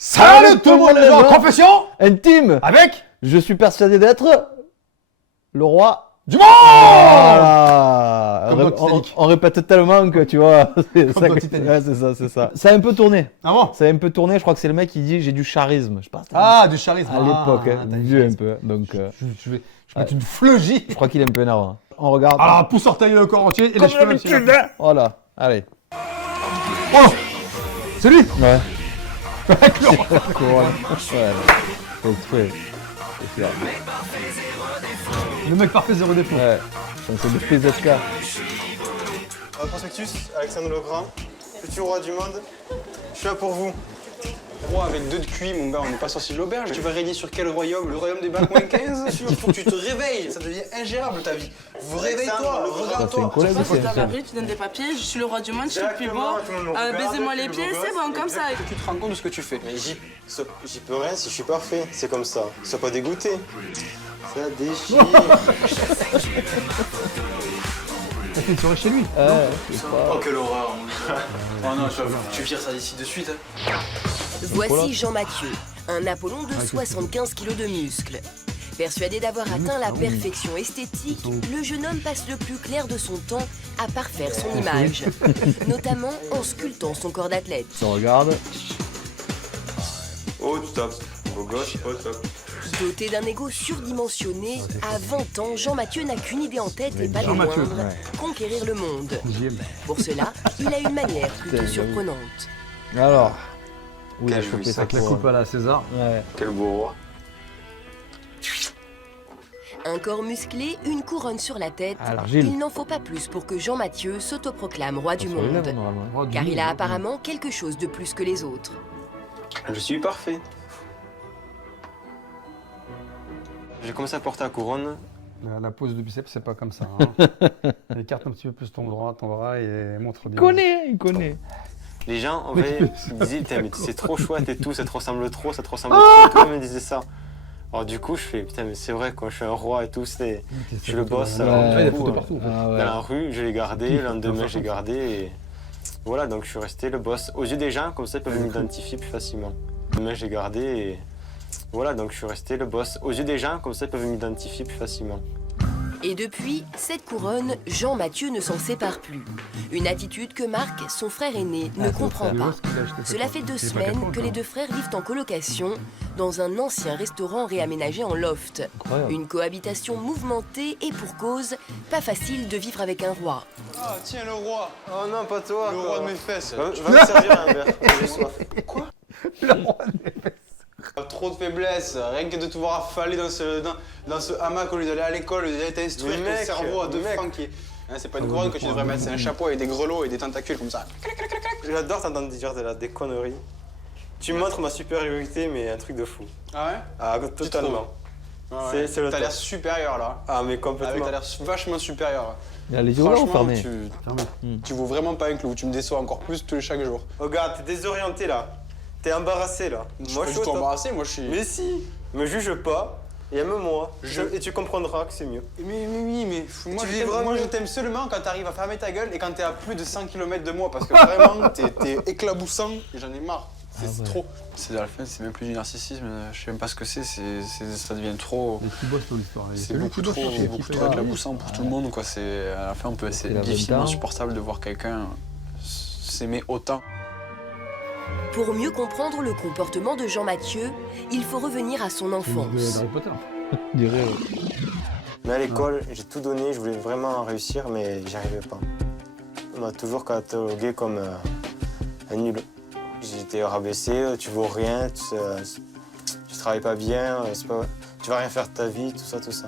Salut tout le monde les gens, confession intime. avec Je suis persuadé d'être le roi du monde. Voilà. Comme dans Titanic. On répète tellement que tu vois. C'est Comme ça dans que- Titanic. ouais, c'est ça, c'est ça. Ça a un peu tourné. Ah bon? Ça a un peu tourné. Je crois que c'est le mec qui dit j'ai du charisme. Je pense. Ah, du charisme. À l'époque, Ah, hein, t'as du vieux un charisme. peu. Donc, Je vais mettre une fleugie. je crois qu'il est un peu énervant. On regarde. Alors, pousse orteil le corps entier et les cheveux même. Voilà. Allez. Oh, c'est lui. Ouais. Avec le- Couronne. Ouais. C'est exprès. C'est clair. Le mec parfait, zéro défaut. Ouais. C'est de PZK. Prospectus, Alexandre le Grand, futur roi du monde, je suis là pour vous. Roi avec 2 de QI, mon gars, on n'est pas sorti de l'auberge. Tu vas régner sur quel royaume? Le royaume des bacs moins 15? Il faut que tu te réveilles, ça devient ingérable ta vie. Réveille-toi, Ça, c'est un regarde-toi. collègue Passe aussi. dans la rue, tu donnes des papiers, je suis le roi du monde, je suis le plus beau. Tout le monde me regarde, Baisez-moi je les suis le pieds, beau c'est gosse, bon, comme ça. Tu te rends compte de ce que tu fais. Mais j'y peux rien si je suis parfait, c'est comme ça. Sois pas dégoûté. Ça déchire. T'as fait une soirée chez lui. Oh, quelle horreur. Oh non, tu vires ça d'ici de suite. Voici Jean-Mathieu, un Apollon de 75 kg de muscles. Persuadé d'avoir atteint la perfection esthétique, le jeune homme passe le plus clair de son temps à parfaire son image, notamment en sculptant son corps d'athlète. On regarde. Au top. Beau gosse, au top. Doté d'un ego surdimensionné, à 20 ans, Jean-Mathieu n'a qu'une idée en tête et pas des Jean-Mathieu, moindres, conquérir le monde. Pour cela, il a une manière plutôt surprenante. Alors. Oui, Quelle je chopé jouissance. ça Avec la coupe à la César. Ouais. Quel beau roi. Un corps musclé, une couronne sur la tête, À l'argile. il n'en faut pas plus pour que Jean-Mathieu s'autoproclame roi du Sur les lèvres, monde. normalement. Roi du Car il monde. a apparemment quelque chose de plus que les autres. Je suis parfait. J'ai commencé à porter la couronne. La pose de biceps, c'est pas comme ça. Hein. Écarte un petit peu plus ton bras et montre bien. Il connaît. Les gens, en fait, ils disaient, putain, mais c'est trop chouette et tout, ça te ressemble trop, ça te ressemble trop. Tout le monde me disait ça. Alors du coup, je fais, putain, mais c'est vrai, quoi, je suis un roi et tout, je suis le boss. Alors, Il y a des du coup, photos partout. Ah dans ouais. la rue, je l'ai gardé, le lendemain, j'ai gardé et voilà, donc je suis resté le boss. Aux yeux des gens, comme ça, ils peuvent m'identifier plus facilement. Demain, j'ai gardé et voilà, donc je suis resté le boss. Aux yeux des gens, comme ça, ils peuvent m'identifier plus facilement. Et depuis, cette couronne, Jean-Mathieu ne s'en sépare plus. Une attitude que Marc, son frère aîné, ne comprend pas. Cela fait 2 semaines que les 2 frères vivent en colocation dans un ancien restaurant réaménagé en loft. Incroyable. Une cohabitation mouvementée et pour cause, pas facile de vivre avec un roi. Ah, tiens, le roi. Oh non, pas toi. Le roi de mes fesses. Va me servir un verre, j'ai soif. Trop de faiblesse, rien que de te voir affaler dans ce hamac au lieu d'aller à l'école, au lieu d'aller t'instruire, Mais ton mec, cerveau à 2 mec. francs qui est... Hein, c'est pas une couronne que tu devrais mettre, c'est un chapeau avec des grelots et des tentacules comme ça. J'adore t'entendre dire des conneries. Tu montres ma supériorité, mais un truc de fou. Ah ouais? Ah, totalement. Ah ouais. C'est le T'as top. l'air supérieur là. Ah, mais Avec complètement. t'as l'air vachement supérieur. Il a les yeux ouverts ou Franchement, fermés tu vaux vraiment pas un clou, tu me déçois encore plus chaque jour. Regarde, t'es désorienté là. T'es embarrassé là. Je suis Moi, pas je du suis tout au top. embarrassé, moi je suis... Mais si, me juge pas et aime-moi. Et tu comprendras que c'est mieux. Mais oui, mais moi, Tu je vivras moi mieux. je t'aime seulement quand t'arrives à fermer ta gueule et quand t'es à plus de 100 km de moi parce que vraiment t'es éclaboussant et j'en ai marre. C'est trop. C'est à la fin, c'est même plus du narcissisme, je sais même pas ce que c'est, ça devient trop. Les petits boss dans l'histoire. C'est beaucoup trop éclaboussant pour tout le monde quoi. C'est à la fin c'est Il a 20 difficilement ans. supportable de voir quelqu'un s'aimer autant. Pour mieux comprendre le comportement de Jean-Mathieu, il faut revenir à son enfance. D'Harry Potter. Je dirais. Mais à l'école, j'ai tout donné, je voulais vraiment réussir, mais j'y arrivais pas. On m'a toujours catalogué comme un nul. J'étais rabaissé, tu vaux rien, tu travailles pas bien, tu vas rien faire de ta vie, tout ça, tout ça.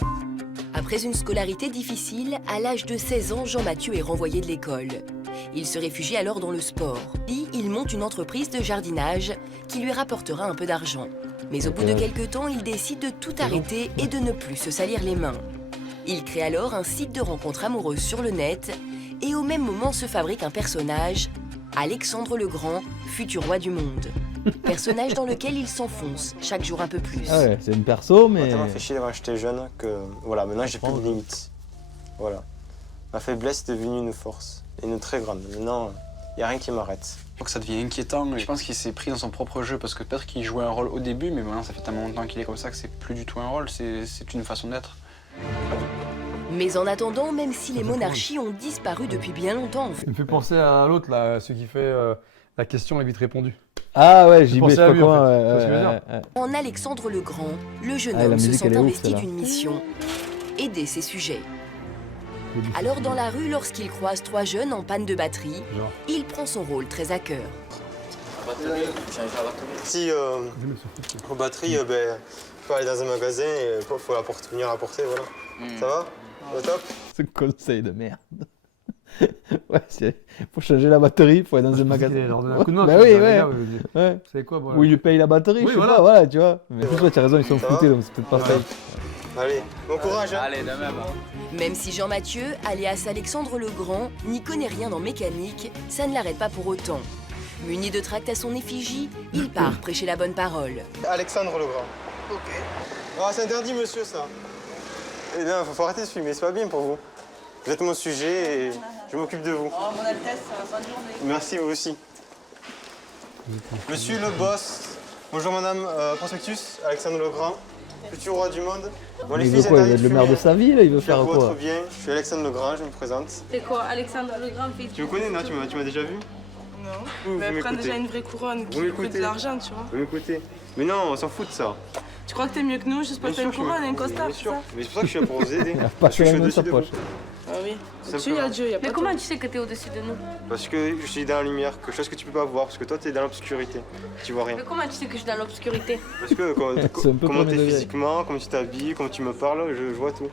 Après une scolarité difficile, à l'âge de 16 ans, Jean-Mathieu est renvoyé de l'école. Il se réfugie alors dans le sport. Puis, il monte une entreprise de jardinage qui lui rapportera un peu d'argent. Mais au bout de quelques temps, il décide de tout arrêter et de ne plus se salir les mains. Il crée alors un site de rencontres amoureuses sur le net et au même moment se fabrique un personnage, Alexandre le Grand, futur roi du monde. Personnage dans lequel il s'enfonce chaque jour un peu plus. Ah ouais, c'est une perso, mais. Ça m'a fait chier d'avoir acheté jeune que voilà, maintenant j'ai plus de limites. Voilà. Ma faiblesse est devenue une force, et une très grande. Maintenant, il n'y a rien qui m'arrête. Je crois que ça devient inquiétant. Je pense qu'il s'est pris dans son propre jeu parce que peut-être qu'il jouait un rôle au début, mais maintenant ça fait tellement longtemps qu'il est comme ça que c'est plus du tout un rôle, c'est une façon d'être. Mais en attendant, même si les monarchies ont disparu depuis bien longtemps, Il me fait penser à l'autre, là, celui qui fait la question est vite répondue. Ah ouais, j'y vais, pensais je sais à pas lui, en comment. fait. Tu vois ce que je veux dire en Alexandre le Grand, le jeune Ah, la homme se musique, elle sent est ouf, investi celle-là. d'une mission, aider ses sujets. Alors dans la rue, lorsqu'il croise 3 jeunes en panne de batterie, Genre. il prend son rôle très à cœur. Si aux batteries, ben, faut aller dans un magasin et il faut venir apporter, voilà. Ça va? Au top? Ce conseil de merde. Ouais, faut changer la batterie, faut aller dans un magasin. Il leur donne un coup de main. Bah tu oui, vois, ouais. les gars, vous dites, Ouais. Vous savez quoi, voilà. Ou il lui paye la batterie, Oui, je sais voilà. pas, voilà, tu vois. Mais en plus, ouais, tu as raison, ils sont Ça foutés, va donc c'est peut-être pas ça. Allez, bon courage, hein. Allez, de même. Même si Jean-Mathieu, alias Alexandre le Grand, n'y connaît rien en mécanique, ça ne l'arrête pas pour autant. Muni de tracts à son effigie, il part prêcher la bonne parole. Alexandre le Grand. Ok. Ah, c'est interdit, monsieur, ça. Eh bien, faut arrêter de filmer, c'est pas bien pour vous. Vous êtes mon sujet et je m'occupe de vous. Oh, mon Altesse, bonne journée. Merci, vous aussi. Monsieur le boss. Bonjour, madame Prospectus, Alexandre le Grand, futur roi du monde. Bon, Il veut c'est quoi? Il interdit veut être le de maire de fumer. sa ville, il veut Je suis là faire pour quoi? votre bien. Je suis Alexandre le Grand, je me présente. C'est quoi, Alexandre le Grand fait Tu me connais, non? Tu m'as déjà vu? Non. Vous Mais prends m'écoutez. déjà une vraie couronne qui m'écoutez. coûte de l'argent, tu vois. Vous m'écoutez? Mais non, on s'en fout de ça. Tu crois que t'es mieux que nous juste parce que t'as une je me- couronne et un bien costard, c'est sûr. ça? Mais c'est pour ça que je suis là pour vous aider. Il a pas Parce que fait je la suis main dans sa au-dessus de vous. poche. Ah oui. Simplement. Au-dessus, il y a Dieu, il y a pas Mais de comment toi. tu sais que t'es au-dessus de nous? Parce que je suis dans la lumière, quelque chose que tu peux pas voir, parce que toi t'es dans l'obscurité, tu vois rien. Mais comment tu sais que je suis dans l'obscurité? Parce que C'est un peu comment premier t'es degré. physiquement, comment tu t'habilles, comment tu me parles, je vois tout.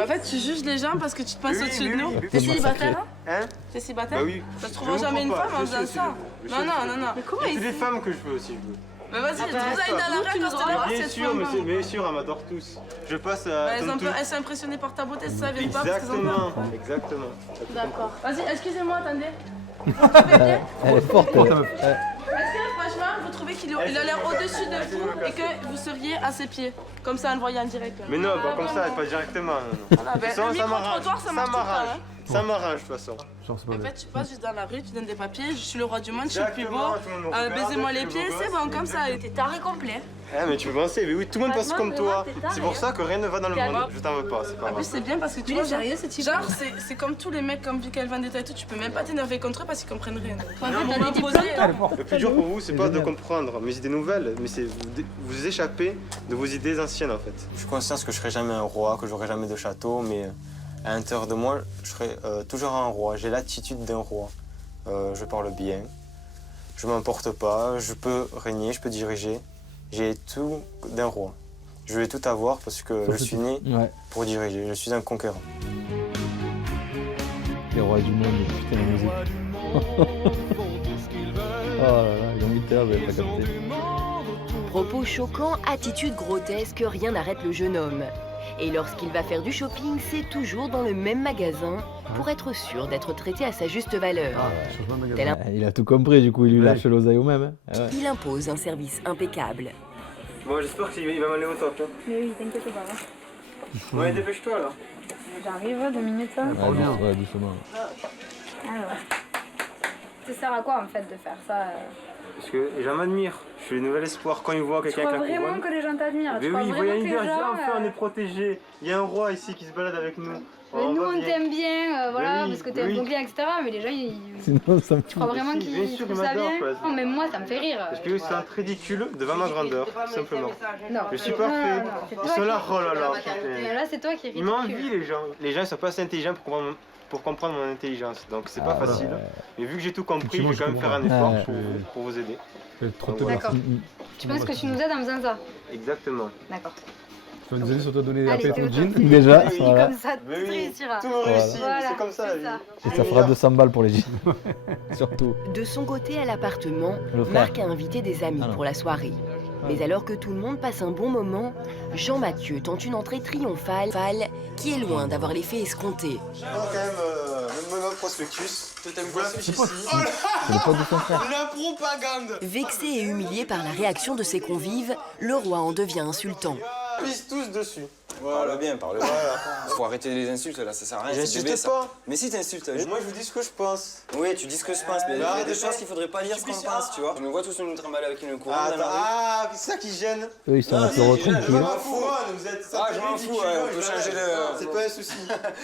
En fait, tu juges les gens parce que tu te passes Oui, au-dessus oui, de oui, nous. oui. T'es C'est célibataire, hein? Hein? T'es célibataire? Bah oui. Ça se trouvera jamais une femme en faisant ça. Non, non. Mais comment C'est il des femmes que je veux aussi, je veux. Mais vas-y, vous allez dans la rue, quand c'est là, Bien cette sûr, femme. mais bien sûr, elles m'adorent tous. Je passe à... Elles sont impressionnées par ta beauté, c'est ça, elles viennent pas parce qu'elles ont Exactement, peur. exactement. D'accord. Vas-y, excusez-moi, attendez. Vous trouvez bien? Elle est forte, elle. Est-ce que franchement, vous trouvez qu'il a l'air au-dessus de vous et que vous seriez à ses pieds? Comme ça, on le voyait en direct. Mais non, pas comme ça, pas directement. Non, non. Voilà, ben, De toute façon, le micro-trottoir, ça marche tout le temps, hein. Ça m'arrange, de toute façon. Genre, c'est pas En vrai. fait, tu passes juste dans la rue, tu donnes des papiers, je suis le roi du monde, je suis le plus beau. Exactement, tout le monde me regarde, Baisez-moi je les suis le pieds, beau c'est gosse, bon, comme ça. T'es taré complet. Eh, mais tu peux penser, mais oui, tout le monde pense Franchement, comme toi. vraiment, t'es taré, C'est pour ça que rien ne va dans le T'es monde. allé- Je t'en veux pas, c'est pas En plus, grave. c'est bien parce que tu Mais vois, il est sérieux, ce type. genre, c'est comme tous les mecs comme Michael Vendetta et tout, tu peux même pas t'énerver contre eux parce qu'ils comprennent rien. Toi, Non, t'as mais des diplômes, imposer, toi Le plus dur pour vous, c'est pas de comprendre mes idées nouvelles, mais c'est vous échapper de vos idées anciennes en fait. Je suis conscient que je serai jamais un roi, que j'aurai jamais de château, mais à l'intérieur de moi, je serai toujours un roi. J'ai l'attitude d'un roi. Je parle bien, je m'emporte pas, je peux régner, je peux diriger. J'ai tout d'un roi. Je vais tout avoir parce que je suis né Ouais, pour diriger. Je suis un conquérant. les rois du monde, putain, la musique. Oh là là, ils ont mis terre, j'avais pas capté. Propos choquants, attitude grotesque, rien n'arrête le jeune homme. Et lorsqu'il va faire du shopping, c'est toujours dans le même magasin pour être sûr d'être traité à sa juste valeur. Ah, change pas de magasin. Tel un- Il a tout compris, du coup, il lui Ouais. lâche l'oseille au même. Hein. Ah ouais. Il impose un service impeccable. Bon, j'espère qu'il va m'aller au top. Hein. Mais oui, t'inquiète pas. Ouais, dépêche-toi là. J'arrive, 2 minutes. Parle bien. Ouais, doucement. Alors. Ça sert à quoi en fait de faire ça? Parce que les gens m'admirent. Je suis le nouvel espoir quand ils voient Tu quelqu'un crois avec la vraiment couronne. que les gens t'admirent? Mais Tu oui, crois ils voient vraiment une que les idée, gens... enfin on est protégé. Il y a un roi ici qui se balade avec nous. Mais nous on bien. t'aime bien, voilà, oui, parce que t'es oui. un bon client, etc. Mais les gens, ils... Sinon, ça me Tu crois vraiment si, qu'ils bien sûr, trouvent ils ça m'adorent, bien? quoi. Non, même moi, ça me fait rire. Parce que c'est un ridicule devant ma grandeur, tout simplement. Non, Je suis non, parfait. non, c'est Ils toi sont qui- là, oh là là. Mais là, c'est toi qui es Ils ridicule. m'envient les gens. Les gens ils sont pas assez intelligents pour comprendre mon intelligence. Donc c'est pas Ah, facile. ouais. Mais vu que j'ai tout compris, je Effectivement, vais quand même je faire un comprends. effort Ouais. pour vous aider. Je vais trop te Voilà. D'accord. Mm, mm. Tu penses que tu nous aides en faisant ça? Exactement. D'accord. Tu vas nous aider sur toi donner Allez, un t'es peu au ton top. jean. Déjà, Oui, voilà. Comme ça, Mais tu oui, réussiras. tout me réussit, Voilà, c'est comme ça la c'est vie. ça. Et ça fera 200 balles pour les jeans. Surtout. De son côté, à l'appartement, Le frère. Marc a invité des amis Ah non. pour la soirée. Mais alors que tout le monde passe un bon moment, Jean-Mathieu tente une entrée triomphale qui est loin d'avoir l'effet escompté. Quand même, même prospectus. Voilà, C'est le pote de son frère. La propagande. Vexé et humilié par la réaction de ses convives, le roi en devient insultant. Pisse tous dessus. Parle bien, parle bien. Voilà. Faut arrêter les insultes là, ça sert à rien. c'est bébé, J'insulte ça. pas. Mais si t'insultes. Moi, je vous dis ce que je pense. Oui, tu dis ce que je pense, mais il y a arrête des de choses faire- qu'il faudrait pas dire ce qu'on pense, tu vois. Je me vois tous nous trimballer avec une couronne dans Attends, la rue. ah, c'est ça qui gêne. Eux, ils sont Non, un peu si, retrompés. Je hein. m'en fous, vous êtes Ah, je m'en fous, ouais, on peut changer de... C'est pas un souci.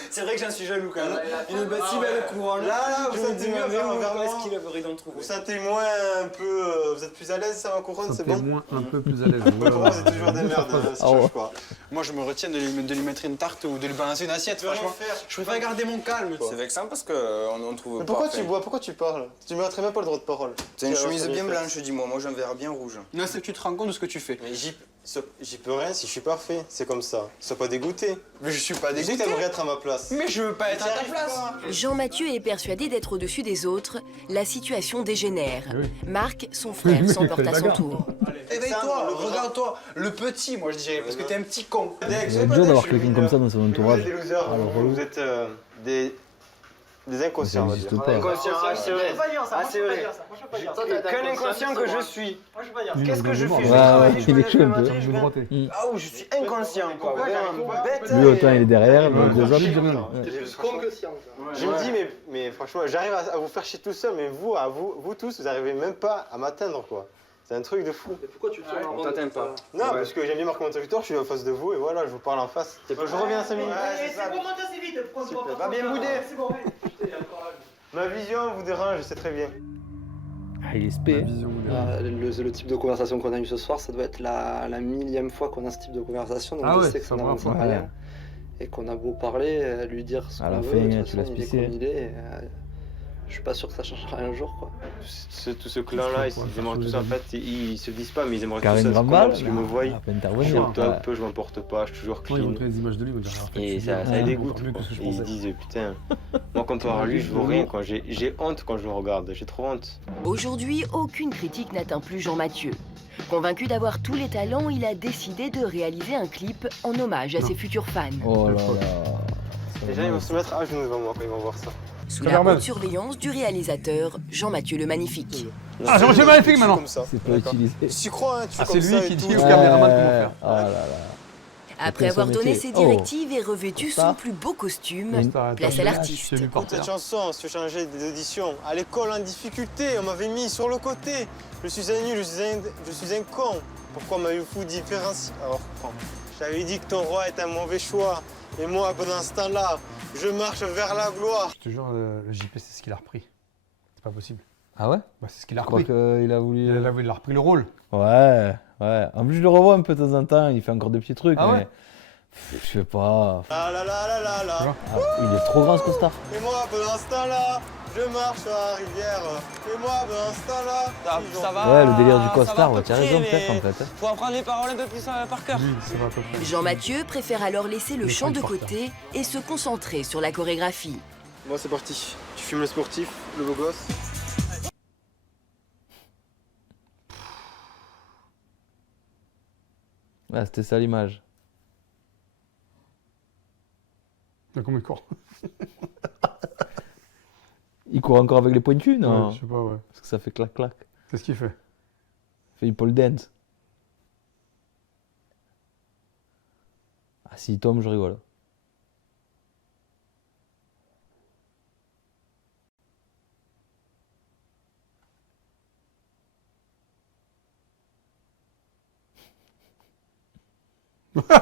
C'est vrai que j'en suis jaloux quand même. Une si belle couronne. Là, vous je me sentez dis, mieux mais envers où moi. est-ce qu'il aurait d'en trouver? Vous sentez moins un peu. Vous êtes plus à l'aise, ça, ma couronne, Ça c'est fait bon? moins un peu plus à l'aise. Pour moi, c'est toujours des merdes, ça Ah ouais. change pas. Moi, je me retiens de lui mettre une tarte ou de lui balancer une assiette, Tu vas rien franchement. faire. Je préfère garder mon calme. C'est vexant parce qu'on trouve Mais pas. pourquoi tu bois? Pourquoi tu parles? Tu me mettrais même pas le droit de parole. T'as une Tu vas chemise voir bien ce que blanche, dis-moi. Moi, j'ai un verre bien rouge. Non, c'est que tu te rends compte de ce que tu fais. Mais j'y peux rien si je suis parfait. C'est comme ça. Sois pas dégoûté. Mais je suis pas Je sais que dégoûté. t'aimerais être à ma place. Mais je veux pas être à ta J'arrive place. pas. Jean-Mathieu est persuadé d'être au-dessus des autres. La situation dégénère. Oui. Marc, son frère, Oui, s'emporte à son bagarre. tour. Éveille-toi, regarde-toi. Le petit, moi, je dirais, parce que t'es un petit con. Ça doit être dur d'avoir quelqu'un comme ça dans son Vous entourage. êtes des losers. Ah, le relou. Vous êtes des inconscients, Ça on va n'existe dire. pas. Inconscient, ah, c'est vrai. Ah, c'est vrai. Quel inconscient que je suis. Qu'est-ce que je fais? Je Ouais, travaille, ouais, je il me est lève chaud le un peu. matin, je Je vais- droité. Ah oui, je suis inconscient, quoi. Vraiment bête. Lui, autant il est derrière, mais Ouais, les autres. je dis rien. Je me dis, mais franchement, j'arrive à vous faire chier tout seul, mais vous tous, vous arrivez même pas à m'atteindre, quoi. C'est un truc de fou. On t'atteint pas. Non, parce que j'aime bien marquer mon territoire, je suis en face de vous et voilà, je vous parle en face. Je reviens à 5 minutes. Va bien bouder. Ma vision vous dérange, c'est très bien. Ah, il est La spé. vision de- Le type de conversation qu'on a eu ce soir, ça doit être la millième fois qu'on a ce type de conversation, donc Ah je ouais, sais que c'est ça la n'avance première à fois. rien. Et qu'on a beau parler, lui dire ce À qu'on la veut, fin, de toute tu façon, laisses il est pisser. comme il est. Je suis pas sûr que ça changera un jour, quoi. Tout ce clan-là, ils aimeraient tous en fait, ils se disent pas, mais ils aimeraient tous Karine être comme moi Grandval, parce qu'ils me voient. elle peut Je suis intervenir. au top, je m'emporte pas, je suis toujours Quand ils clean. montraient des images de lui, ils vont dire en fait, Et c'est ça bien, les encore dégoûte. mieux que quoi. ce que je Et ils se pensais. disent putain, moi comparé à lui, je vaux rien quoi. J'ai honte quand je le regarde, j'ai trop honte. Aujourd'hui, aucune critique n'atteint plus Jean-Mathieu. Convaincu d'avoir tous les talents, il a décidé de réaliser un clip en hommage à Non. ses futurs fans. Oh là là. Les gens ils vont se mettre à genoux devant moi quand ils vont voir ça. Sous C'est la normal. haute surveillance du réalisateur Jean-Mathieu le Magnifique. Ah, Jean-Mathieu Magnifique, Tu maintenant. comme ça. C'est pas utilisé. Tu y crois, hein, tu fais Ah, comme c'est ça lui et qui tout. dit au caméraman comment faire. Oh là là. Après son avoir donné métier. ses directives et revêtu Ça. son plus beau costume, Une- place à l'artiste. J'ai vu par Pour cette terre. chanson, si je changeais d'audition, à l'école en difficulté, on m'avait mis sur le côté. Je suis un nul, je suis un con. Pourquoi m'avez-vous différencié? Alors, j'avais dit que ton roi est un mauvais choix. Et moi, pendant ce temps-là, je marche vers la gloire. Je te jure, le JP, c'est ce qu'il a repris. C'est pas possible. Ah ouais? Bah, c'est ce qu'il a Je crois repris. qu'il a voulu. Il a repris le rôle. Ouais, ouais. En plus, je le revois un peu de temps en temps, il fait encore des petits trucs, Ah mais. ouais Je sais pas. La la la la la Tu la. vois Ah, il est trop grand ce costard. Et moi, pendant ce temps-là, je marche sur la rivière. Et moi, pendant ce temps-là, Ça va. Ouais, le délire du ça costard, va à ouais, peu tu as près, raison mais peut-être en fait. Faut apprendre les paroles un peu plus par cœur. Oui, ça va à peu près. Jean-Mathieu préfère alors laisser le Le chant de chant de côté et se concentrer sur la chorégraphie. Moi, c'est parti. Tu filmes le sportif, le beau gosse. Ouais, c'était ça l'image. Mais comment il court? Il court encore avec les pointus, non? Ouais, je sais pas, ouais. Parce que ça fait clac-clac. Qu'est-ce qu'il fait? Il fait du pole dance. Ah, s'il tombe, je rigole.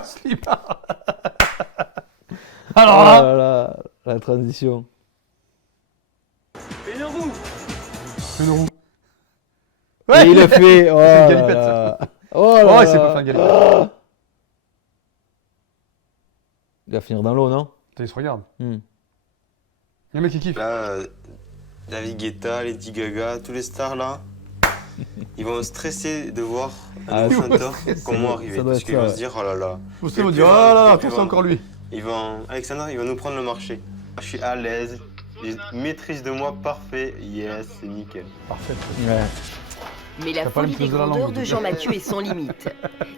Slipper. Alors là, Oh là là, la transition. une roue. Et il le fait. Oh C'est une là galipette, là. ça. Oh là Oh, là. il s'est pas fait un galipette. Il va finir dans l'eau, non? Putain, il se regarde. Hmm. Il y a un mec qui kiffe. Là, David Guetta, Lady Gaga, tous les stars là, ils vont stresser de voir Ah, un nouveau ouais, chanteur stresser. comme moi Ça arriver. doit Parce être qu'ils ça, vont ouais. se dire, oh là là. Vous Le savez, on dit, plus oh grand, là là, le plus attention, grand. encore lui. Alexandre, il va nous prendre le marché. Je suis à l'aise, j'ai maîtrise de moi parfait, yes, c'est nickel. Parfait. Ouais. Mais la T'as pas folie maîtrise des de la langue, grandeurs de donc. Jean-Mathieu est sans limite.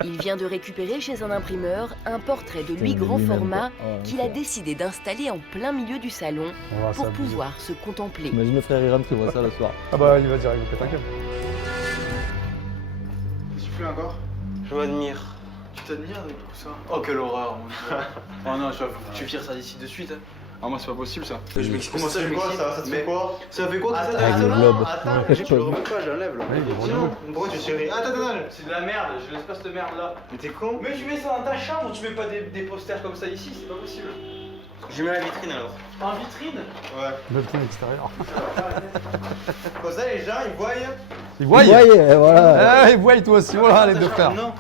Il vient de récupérer chez un imprimeur un portrait de lui Putain, grand lui-même, format quoi. Oh, qu'il a ok. décidé d'installer en plein milieu du salon On va pour s'abuser. pouvoir se contempler. Imagine le frère, il rentre, il voit ça le soir. Ah bah, il va dire, il va péter un câble. Tu fais encore? Je m'admire. Tu putain de merde, du coup, ça. Oh, quelle horreur, mon dieu. Oh non, tu vires ça d'ici de suite. Hein. Ah, moi, c'est pas possible, ça. Je m'excuse. Comment ça, je m'excuse? Ça te fait quoi? Ça fait quoi que ça? Avec le globe. Attends, Ouais, je le remets pas, je l'enlève là. Oui, il est Non, pourquoi tu chéris? Attends, c'est de la merde, je laisse pas cette merde là. Mais t'es con? Mais tu mets ça dans ta chambre, tu mets pas des posters comme ça ici, c'est pas possible. Je mets la vitrine alors. En vitrine? Ouais. Le vitrine extérieur. Comme ça, les gens, ils voient. Ils voient. Voyez, voilà. Ils voient toi aussi, voilà les deux frères. Non.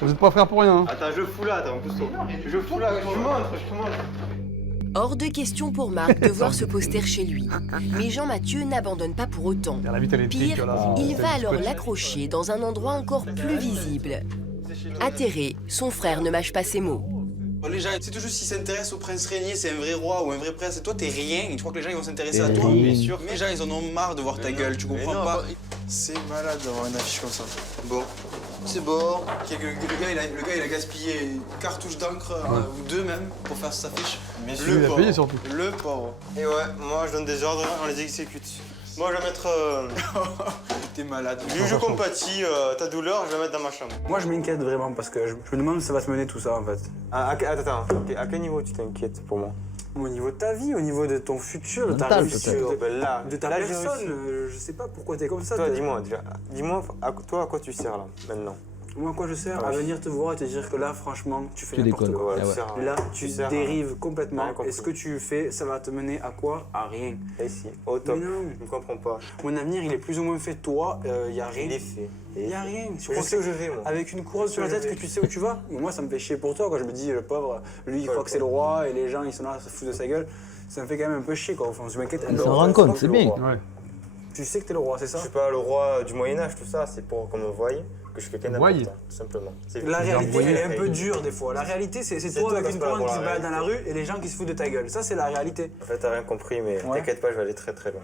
Vous êtes pas frères pour rien. Hein. Attends, je fous là, attends, pousse-toi. Je fous là, je te montre. Hors de question pour Marc de voir ce poster chez lui. Mais Jean-Mathieu n'abandonne pas pour autant. Il y a la vitre électrique Pire, là. il va alors l'accrocher dans un endroit encore plus visible. Atterré, son frère ne mâche pas ses mots. Les gens, c'est toujours s'ils s'intéressent au prince régnier, c'est un vrai roi ou un vrai prince, et toi t'es rien, et tu crois que les gens ils vont s'intéresser à toi? Bien sûr. Les gens ils en ont marre de voir ta gueule, tu comprends pas? C'est malade d'avoir une affiche comme ça. Bon, c'est bon. Le gars il a gaspillé une cartouche d'encre, ou deux même, pour faire cette affiche. Il a payé surtout. Le pauvre. Et ouais, moi je donne des ordres, on les exécute. Moi je vais mettre. T'es malade. Vu que je compatis ta douleur, je vais la mettre dans ma chambre. Moi je m'inquiète vraiment parce que je me demande où ça va se mener tout ça en fait. Attends, à quel niveau tu t'inquiètes pour moi? Au niveau de ta vie, au niveau de ton futur, de ta Mental, réussite, peut-être. de ta Là, j'ai personne. Je sais pas pourquoi t'es comme ça. Toi, dis-moi déjà. Dis-moi, toi, à quoi tu sers là, maintenant? Moi, à quoi je sers? À venir te voir et te dire que là, franchement, tu fais Tu n'importe déconnes. quoi. Ah ouais. Tu sers à- Là, tu sers à- dérives complètement. Rien compris. Et ce que tu fais, ça va te mener à quoi? À rien. Et ici, au top. Mais non. Je ne comprends pas. Mon avenir, il est plus ou moins fait. Toi, y a rien. Il est fait. Y a rien. Tu Je crois sais où que je vais, moi. avec une couronne sur la tête, que tu sais où tu vas? Moi, ça me fait chier pour toi quand je me dis, le pauvre, lui, il croit que c'est le roi et les gens, ils sont là, se foutent de sa gueule. Ça me fait quand même un peu chier, quoi. Enfin, je m'inquiète. Il s'en rend compte, c'est bien. Ouais. Tu sais que t'es le roi, c'est ça? Je suis pas le roi du Moyen-Âge, tout ça, c'est pour qu'on me voie que je suis quelqu'un Voyez. d'important, tout simplement. La réalité, envoyé elle est un peu Hey. dure des fois. La réalité, c'est C'est toi toi avec qui une se parle couronne pour qui se la balade dans la rue et les gens qui se foutent de ta gueule. Ça, c'est la réalité. En fait, t'as rien compris, mais Ouais. t'inquiète pas, je vais aller très très loin.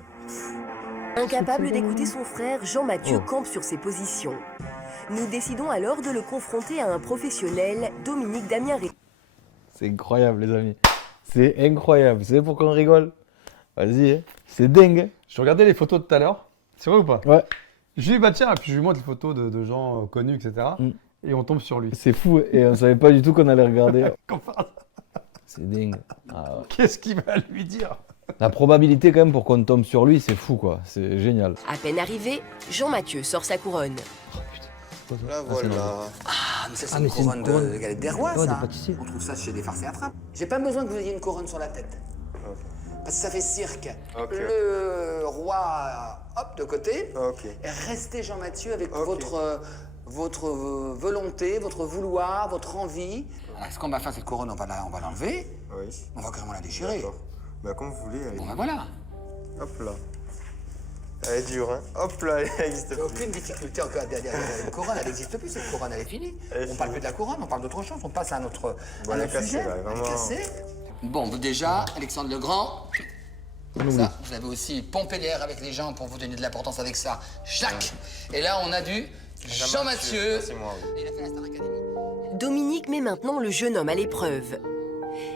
Incapable d'écouter son frère, Jean-Mathieu campe sur ses positions. Nous décidons alors de le confronter à un professionnel, Dominique Damien. C'est incroyable, les amis. C'est incroyable. Vous savez pourquoi on rigole? Vas-y, hein. C'est dingue. Je regardais les photos de tout à l'heure. C'est vrai ou pas? Ouais, Je lui dis bah tiens, et puis je lui montre les photos de gens connus, etc. Mm. Et on tombe sur lui. c'est fou. Et on savait pas du tout qu'on allait regarder. Comme par hasard. C'est dingue. Ah ouais. Qu'est-ce qu'il va lui dire? La probabilité, quand même, pour qu'on tombe sur lui, c'est fou, quoi. C'est génial. À peine arrivé, Jean-Mathieu sort sa couronne. Là, c'est voilà. Ah, mais ça, c'est mais une c'est une couronne couronne. de galette des rois, Ouais, ça. des pâtissiers. On trouve ça chez des farces et attrapes. J'ai pas besoin que vous ayez une couronne sur la tête. Parce que ça fait cirque. Ok. Le roi, hop, de côté. Ok. Et restez Jean-Mathieu avec Ok. votre volonté, votre vouloir, votre envie. Alors, ce qu'on va faire, cette couronne, on va l'enlever. Oui. On va carrément la déchirer. D'accord. Bah, comme vous voulez, allez. Bon, ben voilà. Hop là. Elle est dure, hein. Hop là, elle existe Il n'y a plus. aucune difficulté encore derrière une couronne, elle n'existe plus, cette couronne, elle est finie. Elle est On parle finie. plus de la couronne, on parle d'autre chose, on passe à notre, Bon, à elle est notre cassée, sujet. là, Elle est vraiment. cassée. Bon, déjà, Alexandre le Grand, ça, vous avez aussi pompé l'air avec les gens pour vous donner de l'importance avec ça. Chac. Et là, on a du Jean-Mathieu. C'est moi, oui. Et il a fait la Star Academy. Dominique met maintenant le jeune homme à l'épreuve.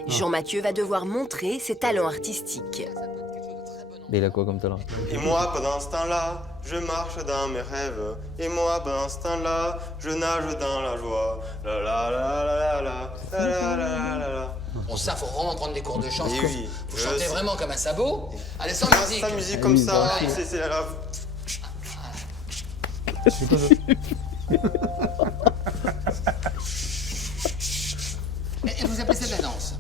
Jean-Mathieu va devoir montrer ses talents artistiques. Mais il a quoi comme talent? Et moi, pendant ce temps-là, je marche dans mes rêves. Et moi, pendant ce temps-là, je nage dans la joie. La la la la la la la la la la la. Bon, ça, faut vraiment prendre des cours de chant. Eh oui, Vous je chantez sais. vraiment comme un sabot. Allez, sans Ah, musique. sa musique comme ça, Voilà. c'est la... Et vous appelez ça de la danse.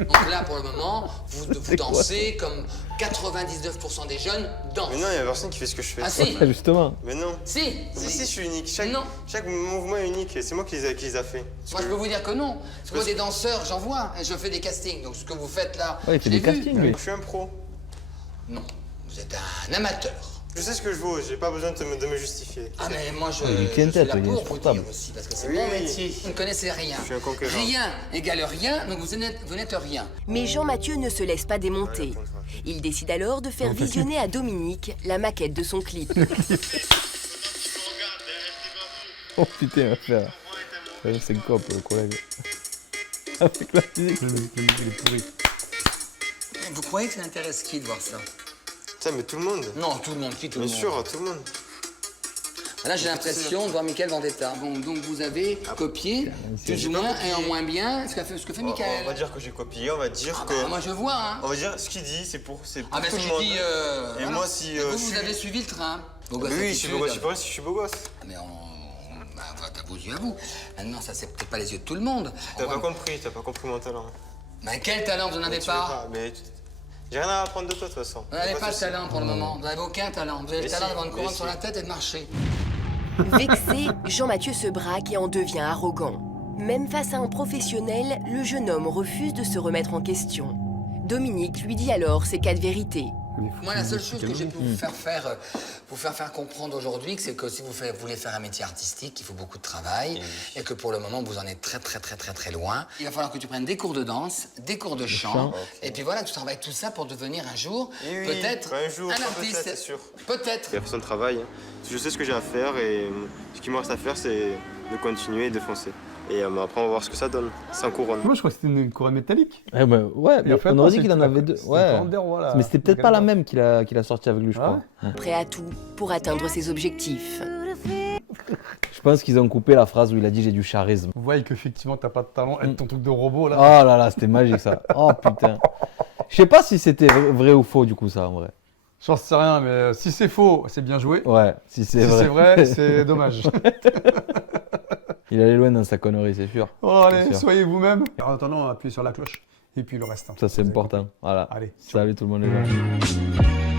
Donc là, pour le moment, vous dansez comme 99% des jeunes dansent. Mais non, il y a personne qui fait ce que je fais. Ah si, Ah, justement. Mais non. si, Si, je suis unique. Non. Chaque mouvement est unique. C'est moi qui les a fait. Moi, je peux vous dire que non. Parce que moi, des danseurs, j'en vois. Et je fais des castings. Donc, ce que vous faites là, Ouais, il je fait l'ai des vu. castings, lui. Je suis un pro. Non, vous êtes un amateur. Je sais ce que je vaux. J'ai pas besoin de me justifier. Ah, mais moi, je, Ouais, il je tient une suis tête, là il est pour vous insupportable. dire aussi. Parce que c'est Oui, mon oui. métier. Vous ne connaissez rien. Je suis un conquérant. Rien égale rien, donc vous n'êtes rien. Mais Jean-Mathieu ne se laisse pas démonter. Il décide alors de faire visionner à Dominique la maquette de son clip. Oh putain, il va faire. C'est une cope, le collègue. Avec la musique. Le mec, il est pourri. Vous croyez que ça intéresse qui de voir ça? Putain, mais tout le monde. Non, tout le monde, qui tout le Bien monde? sûr, tout le monde. Là, j'ai l'impression de voir Michael Vendetta. Bon, donc vous avez copié, plus ou moins, et en moins bien, ce que fait Michael. On va dire que j'ai copié, on va dire que... Bah, moi, je vois, hein. On va dire ce qu'il dit, c'est pour tout mais le ce monde. qu'il dit, Et voilà. moi, si... vous avez suivi le train. Beau gosse Oui, je suis beau gosse, attitude. je suis beau gosse. Mais bah, t'as vos yeux à vous. Maintenant, ça, c'est peut-être pas les yeux de tout le monde. T'as pas compris mon talent. Mais quel talent vous n'avez pas? Mais j'ai rien à apprendre de toi, de toute façon. Vous n'avez pas de talent pour le moment. Vous n'avez aucun talent. Vous avez le talent d'avoir une couronne si. sur la tête et de marcher. Vexé, Jean-Mathieu se braque et en devient arrogant. Même face à un professionnel, le jeune homme refuse de se remettre en question. Dominique lui dit alors ses quatre vérités. Moi, la seule chose que j'ai pu vous faire faire comprendre aujourd'hui, c'est que si vous voulez faire un métier artistique, il faut beaucoup de travail et que pour le moment, vous en êtes très loin. Il va falloir que tu prennes des cours de danse, des cours de chant, et puis voilà, tu travailles tout ça pour devenir un jour, peut-être, un artiste. C'est sûr. Peut-être. Il y a personne de travail. Je sais ce que j'ai à faire et ce qui me reste à faire, c'est de continuer et de foncer. Et après, on va voir ce que ça donne, sans couronne. Moi, je crois que c'était une couronne métallique. Ouais, mais Et en fait, on non, aurait dit c'est qu'il en une avait deux. couronne Ouais. des rois, là. Mais c'était peut-être pas la même qu'il a sorti avec lui, je crois. Prêt à tout pour atteindre ses objectifs. Je pense qu'ils ont coupé la phrase où il a dit j'ai du charisme. Vous voyez qu'effectivement, t'as pas de talent. Et ton truc de robot, là. Oh là là, c'était magique ça. Oh putain. Je sais pas si c'était vrai ou faux du coup ça en vrai. J'en sais rien, mais si c'est faux, c'est bien joué. Ouais, si c'est Si vrai. c'est vrai, c'est dommage. Il allait loin dans sa connerie, c'est sûr. Oh, allez, C'est sûr. soyez vous-même. En attendant, appuyez sur la cloche. Et puis le reste. Ça c'est important. Voilà. Allez. Salut tout le monde les gens.